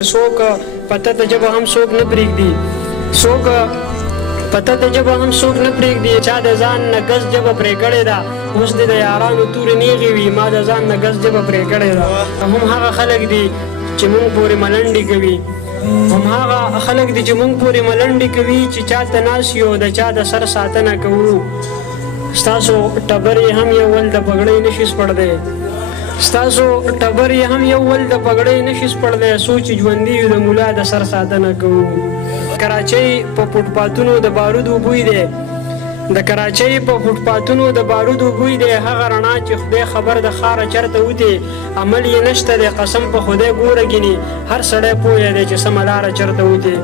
څوک پته ته ژبه هم څوک نه پرېږدي، څوک پته ته ژبه هم څوک نه پرېږدي. چا د ځان نه ګز ژبه پرې کړې ده، اوس دې د یارانو تورې نیغې وي، ما د ځان نه ګز ژبه پرې کړې ده. هم هغه خلک دي چې مونږ پورې ملنډې کوي، هم هغه خلک دي چې مونږ پورې ملنډې کوي چې چا ته ناست یو د چا د سر ساتنه کوو. ستاسو ټبر یې هم یو ول د پګړۍ نشي سپړدی، ستاسو ټبر یې هم یو ول د پګړۍ نشي سپړلی، څو چې ژوندي یو د ملا د سر ساتنه کوو. کراچۍ په فوټپاتونو د بارودو بوی دی، د کراچۍ په فوټپاتونو د بارودو بوی دی. هغه رڼا چې خدای خبر د ښاره چرته وتې، عمل یې نشته دی قسم په خدای ګوره ګینې، هر سړی پوه دی چې سمه لاره چرته وتې.